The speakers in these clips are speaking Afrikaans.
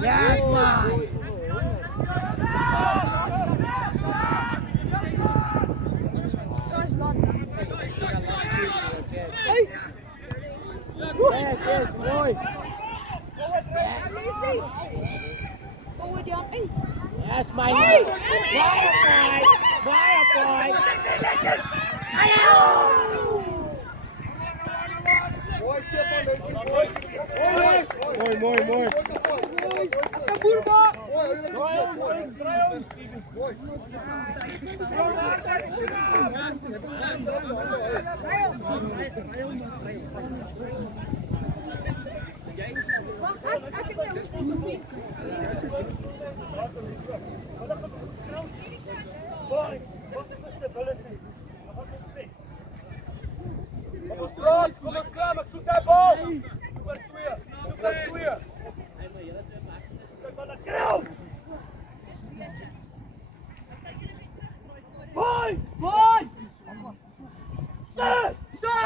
Yes, man. Yes, boy. Forward, Jan. Hey. Yes, my boy. Boy. Mooi, Stefan, deze is mooi. Mooi. Kom eens klaar, zoek daar bal! Zoek daar twee! Boy! Stop!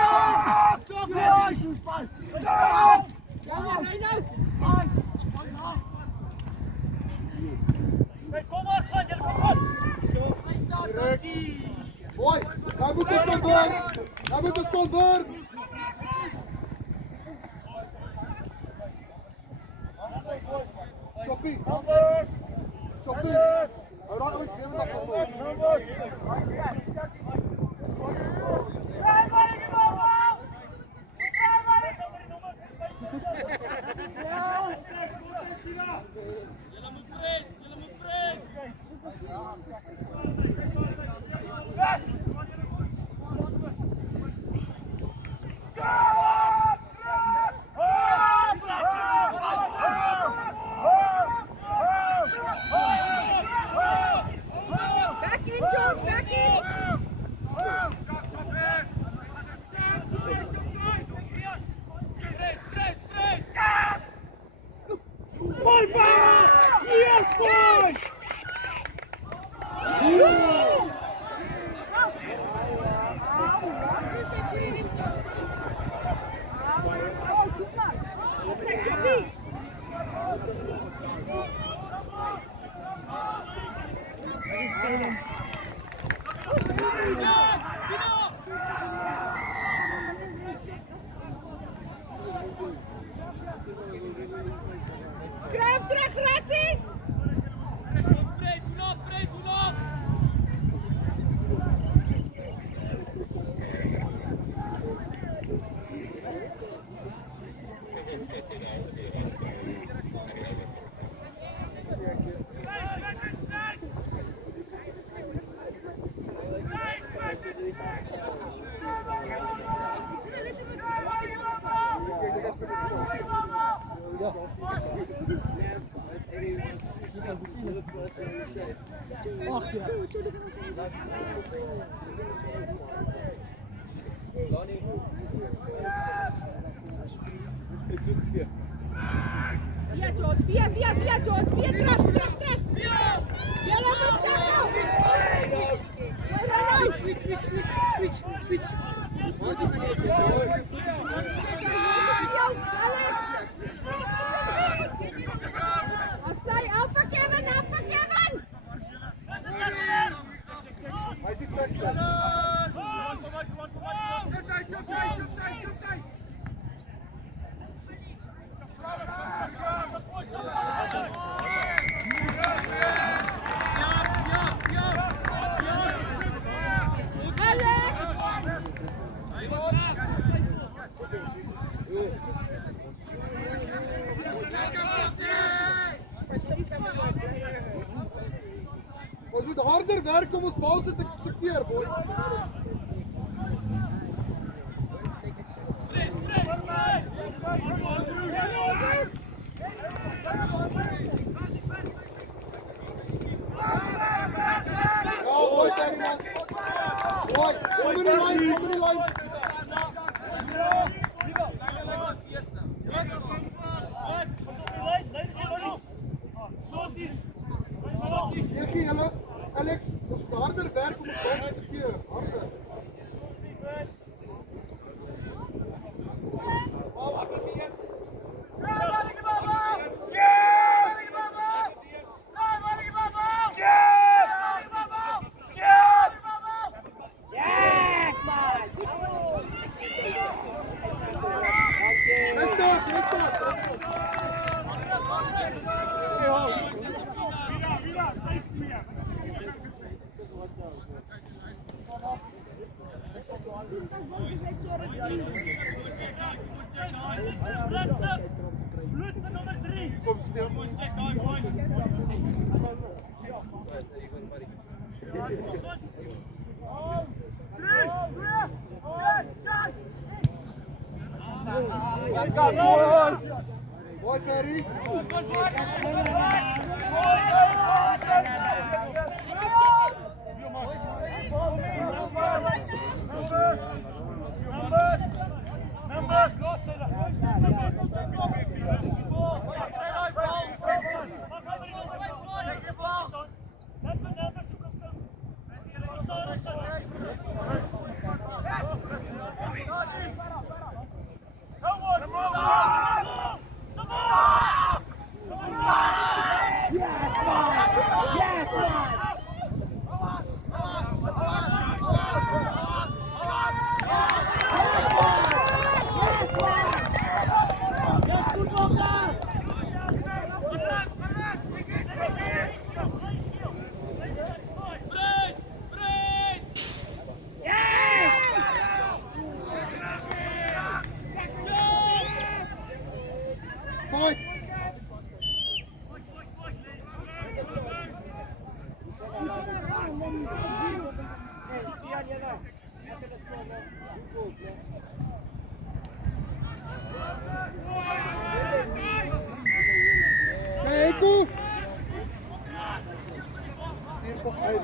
Kom maar, gaan! Mooi, hij moet het convert. Choppie. Hou daar ons nemen dat voor. Schrijf terug, Rassis! Via George, via George, via terug. Jelle moet tackle. Switch. Alex. Asai, Alpha Kevin. Hij zit weg. Kom maar. Ons moet harder werken om ons bal te keer, boys. Boy, Terry, man. Boy, kom in die line, kom in die line. Hier, julle. Alex, ons moet harder werk om ons bal te sekeer. Harder. Yes, man! Let's go, let's go. Kom stil. Boy, Ferry. Fight! Hey, Eku! Cirkel uit.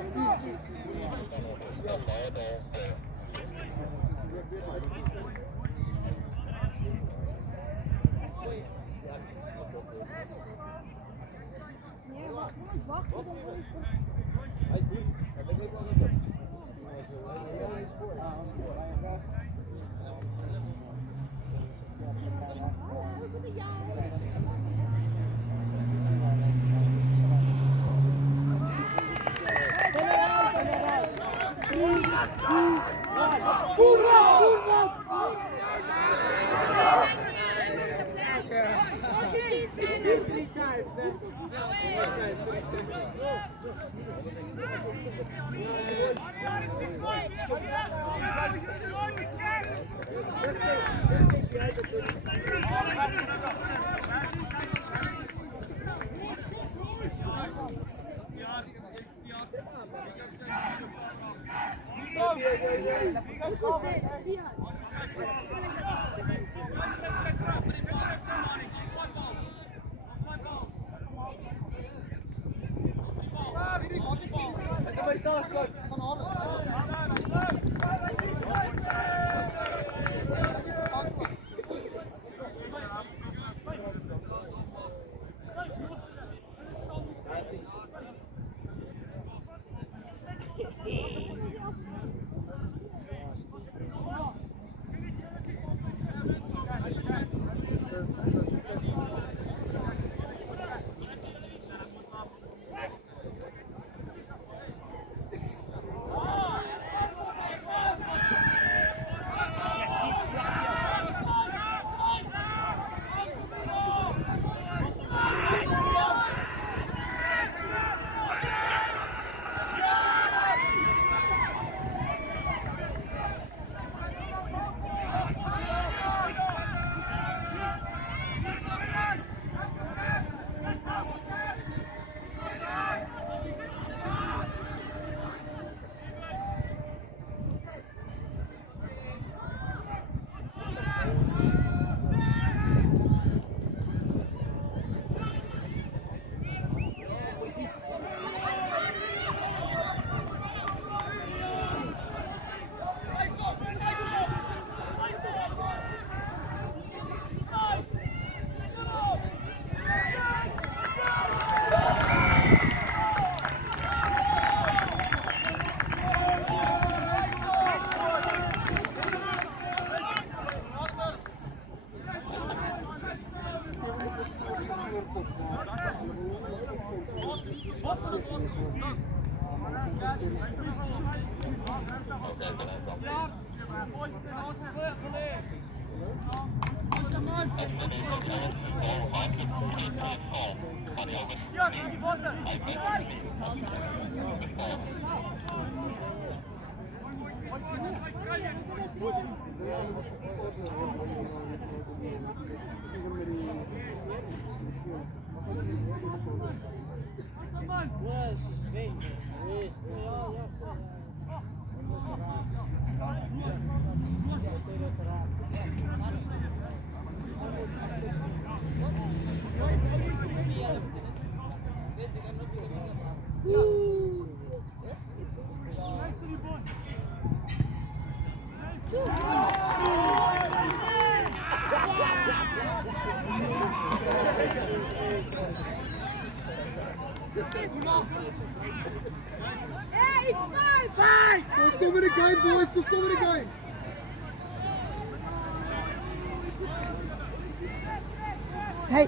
Hey, it's fine! Let's go with the game, boys. Let's go with the game. Hey.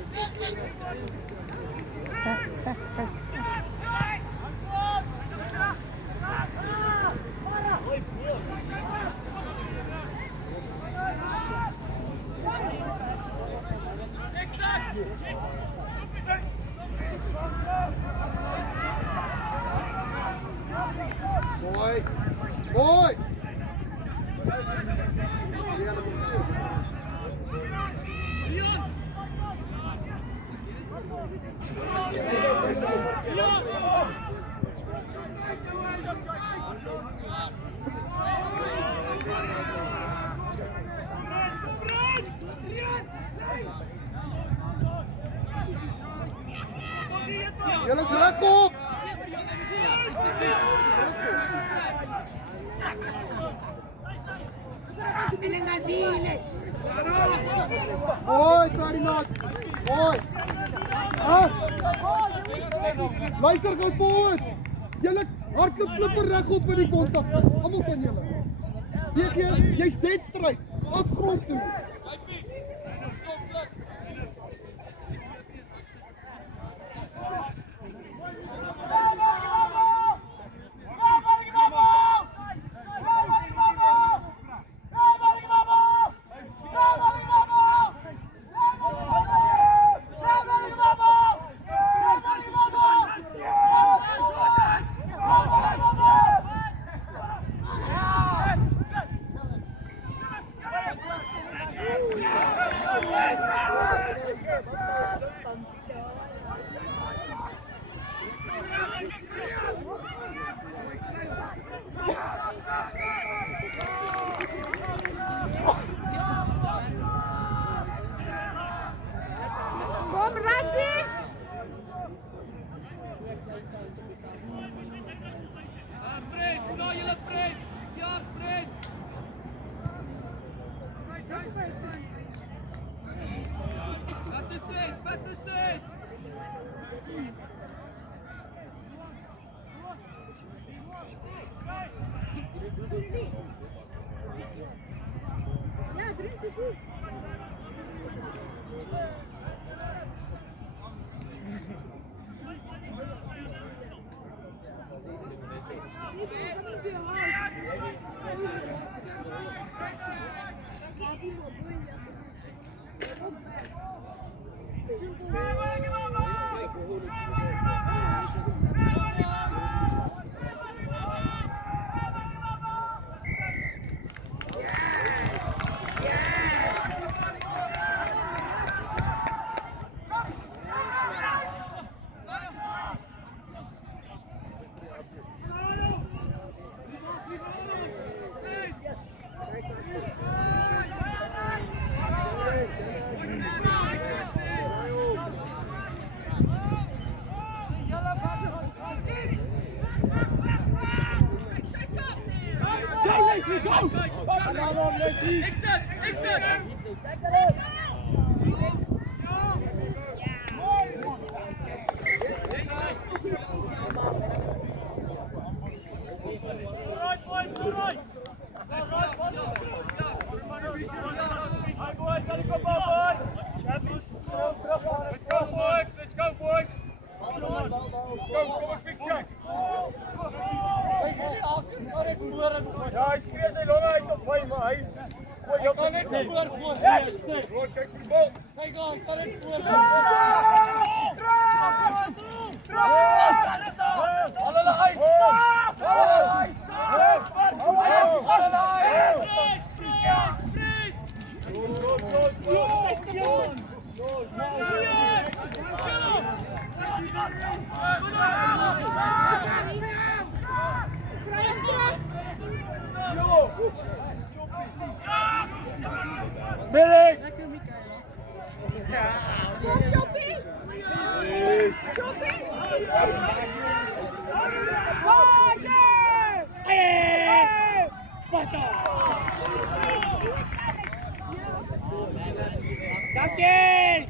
Boy. Boy. Yeah, let him steal. Julle is reg op. Boy, Ferdinand. Boy. Luister gou forward. Julle hardloop flipper reg op by die kontak. Almal van julle. DG, jy's dead straight. Afgrond toe. Kom, Rassis! Pres, nou julle pres. Ja, pres. Wat dit sê, wat dit sê. Ja, drink ze goed. Let's go, boys! Kom ek fix jou. Ja, hy skree sy longe uit op my, maar hy gooi jou kan net voor gooi. Kyk vir die bal. Kyk aan, kan net voor. Hulle uit. Billy! Stop, Choppy! Choppy! Dankie!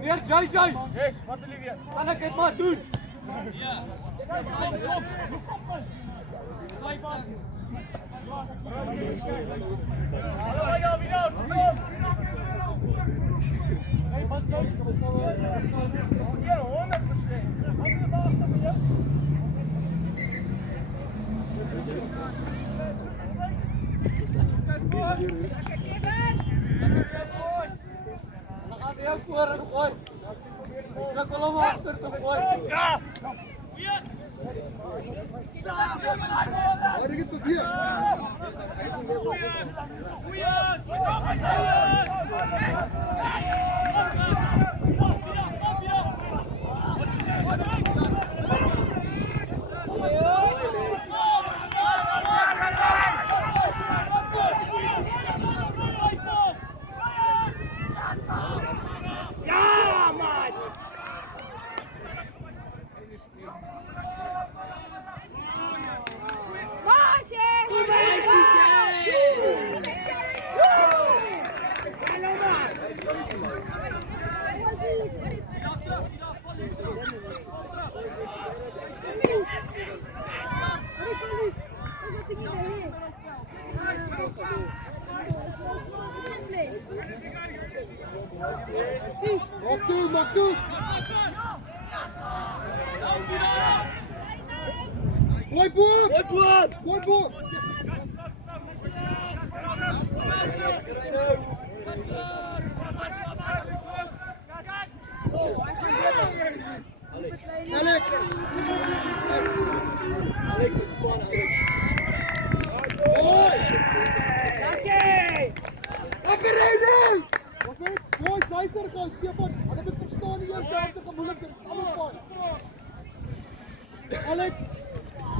Weer JJ. Yes, wat wil jy weer? Kan ek dit maar doen? Ja. Hallo, ja, wie nou? Hey, wat sê jy? Ja, 100%. Heel voor gegooi. Strukkel om achter te gooien. Ja! Waar is het weer? Maak toe! Mooi boer! Mooi boer! Mooi boer! Alex! Alex, ontspan, Alex. Mooi! Dankie! Lekker rijden! Mooi, luister gewoon, Stefan. Hulle moet verstaan die eerste helfte gemoeilijk, dit is alles fijn. Alex,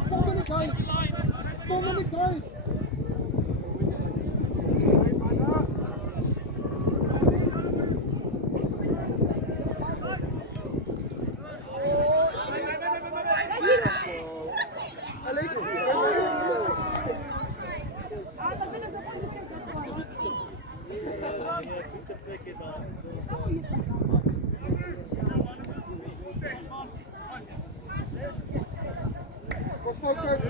kom in die guy. Kom in die guy. focus.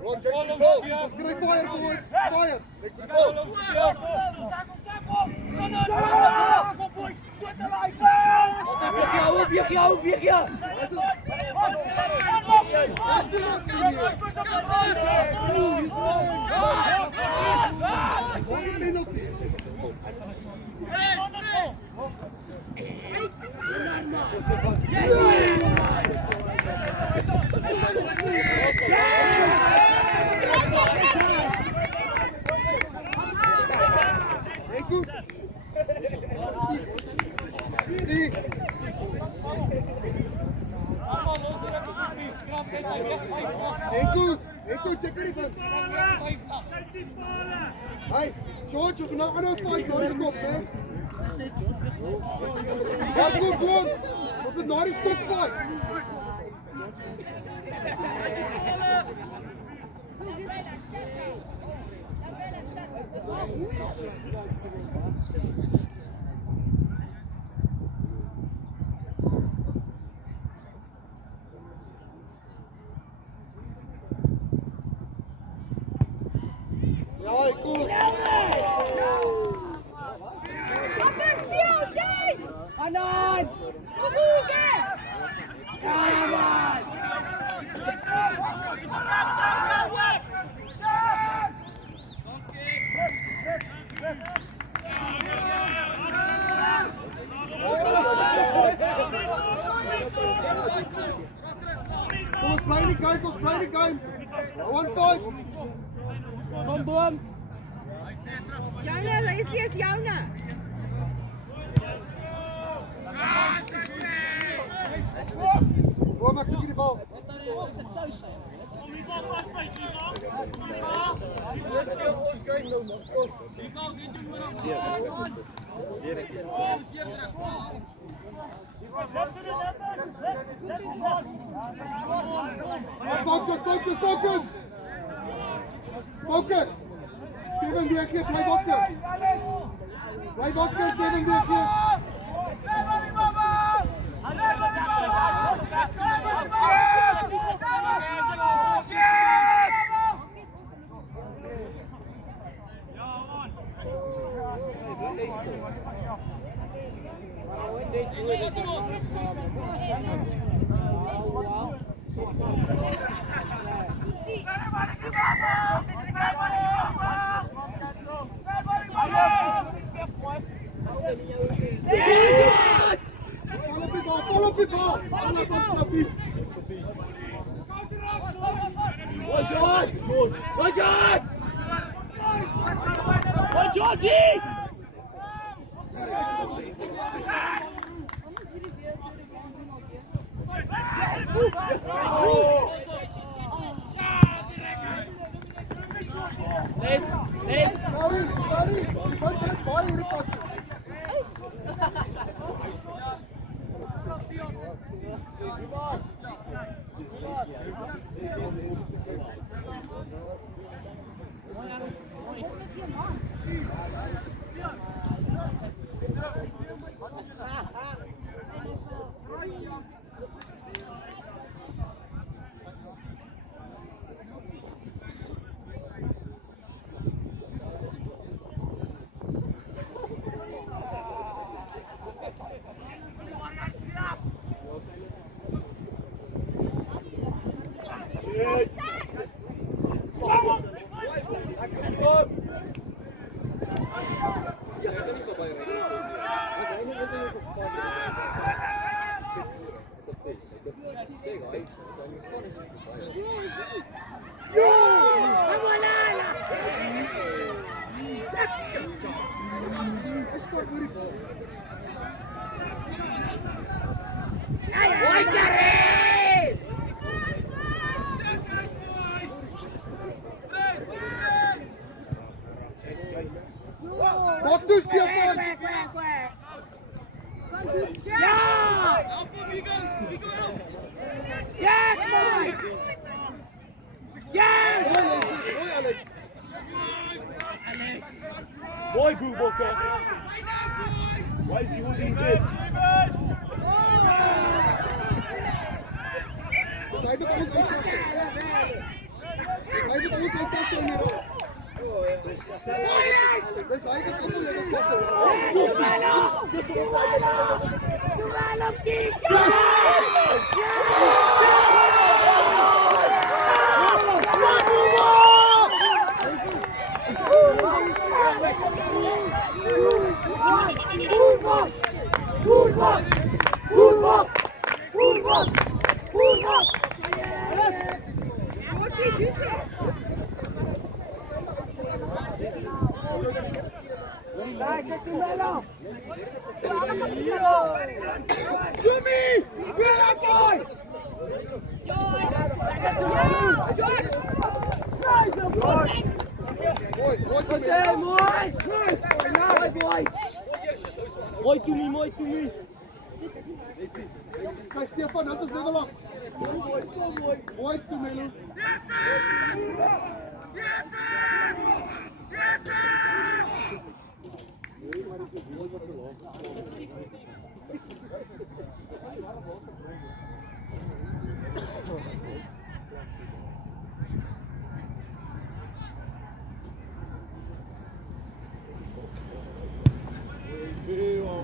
Rod, get the ball. Let's get a fire forward. Fire. Let's get the ball. Hey, George, we're not going to fight, not stop, man. That's good, good. We're not a stop fight. Ja, goed. Anan! Kom ons bly in die game, ons bly in die game. One fight. Kom boom. Joune, Leslie is joune. Kom, ek soek die bal. Focus, focus, focus. Focus. Kevin Beekje, bly wakker. Bly wakker, Kevin Beekje. Follow people! Georgie! Wat doe Stefan? Yes, Mike! Yes! Hoi Alex. Boy, Boo Bokker! Why is he holding his head? Dus hij doet ons ook vast. Hij doet ons ook vast. Dus hij doet ons ook vast. Mooi to me, mooi to me. Kijk Stefan, dat is level up. Mooi to me, Lou.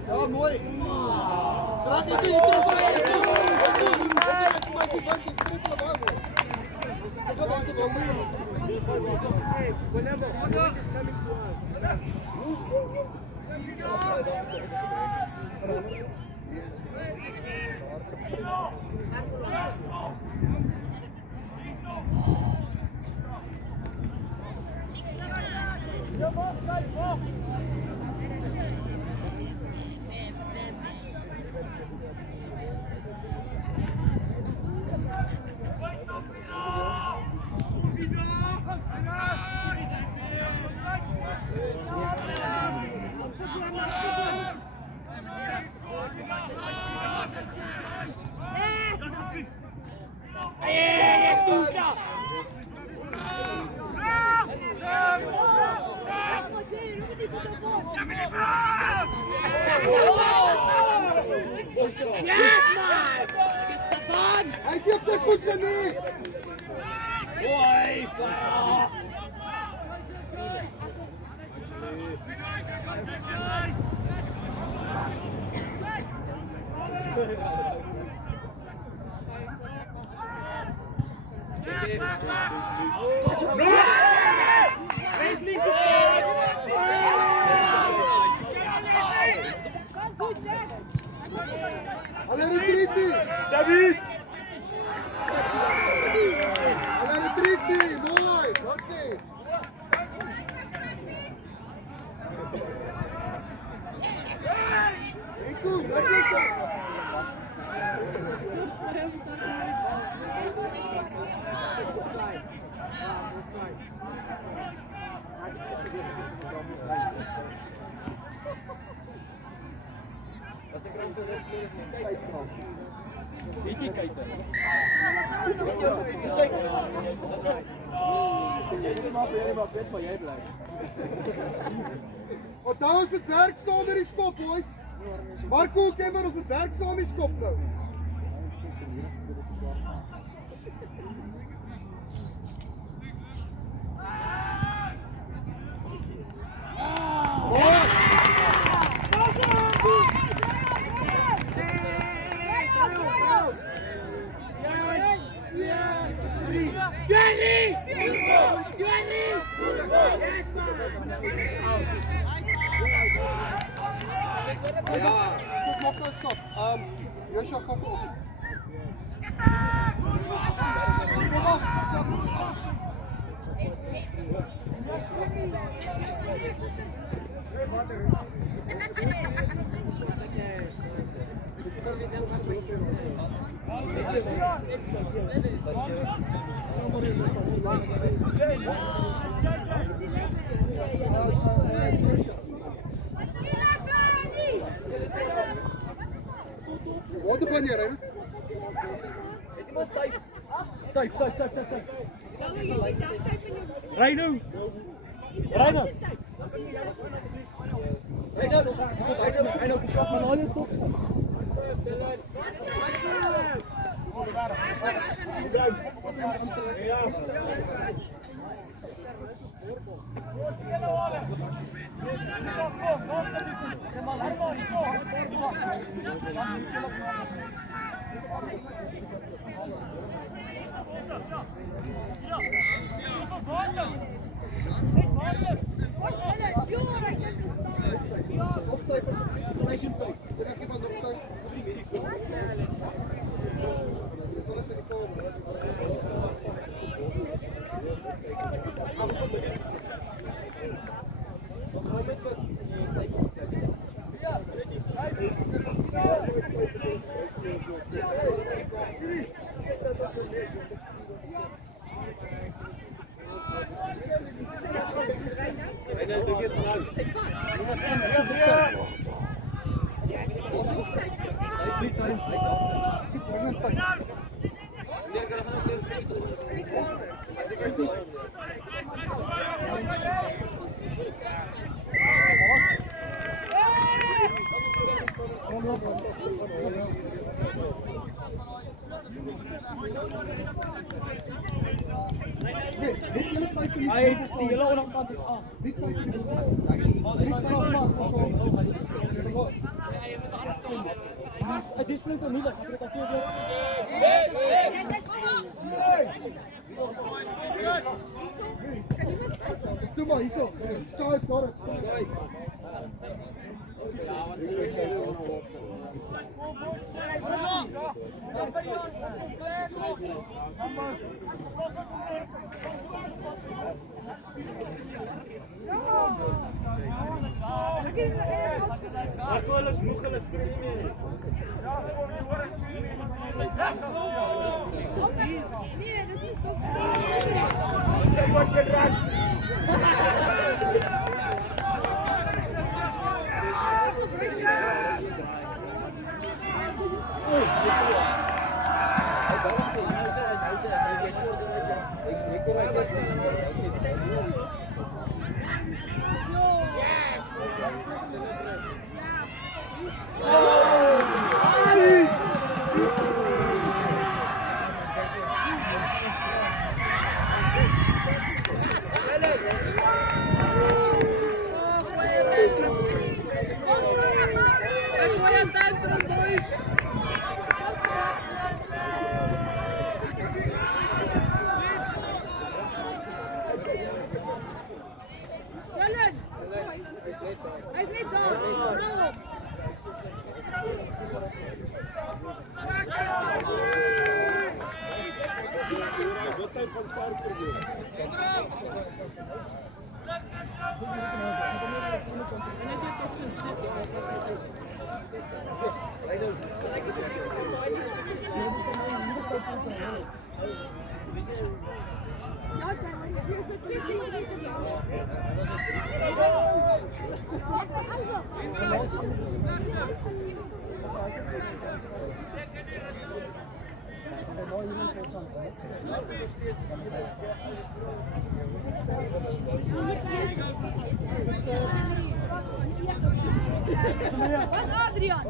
Ja, mooi. Raak het niet Hij zit op zijn voeten nu! Mooi, Fata. Alleen retreat nu! Davies! Alleen retreat nu! Mooi! Oké! Ik doe, dat is het! Weet je, kijk dan. Zet hem af en jij maar bed van jij blijft. Onthou ons met werk saam met die skop, boys. Marco, ken maar ons met werk saam met die skop nou. Ja, goed makkelijk stop. Joshua gaat op. Wat gaan jy ry? Typ. Ry nou. Ry nou. Optyd asseblief. Direk van optyd. Hulle sê die kom. Ay, die hele onderkant is af. Het is niet niet dat ik het Doe maar hierso. Charles got it. Nee, dat is niet toch. Hij is niet daar. Wat Adrian?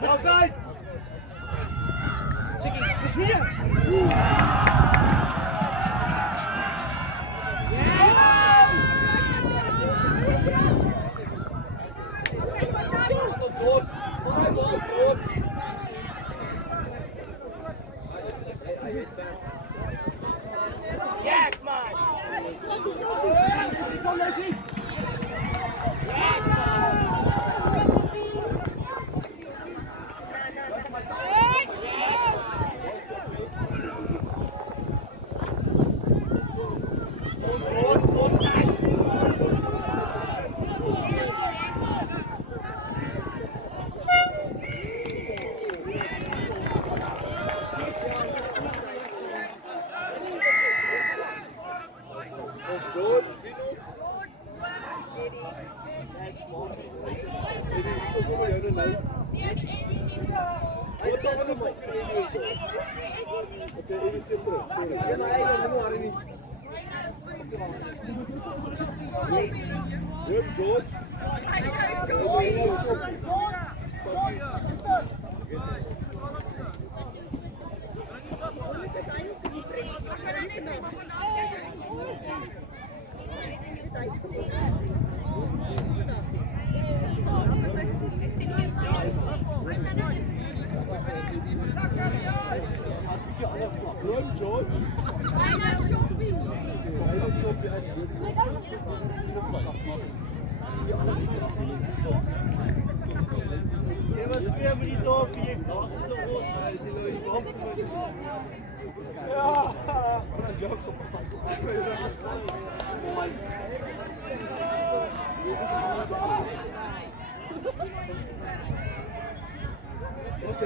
Outside! Chicken, is here! Yes, man! Kom, Leslie! Jy was 2 minute op, jy was so los. Die bal ja, wat jou gepak. Wat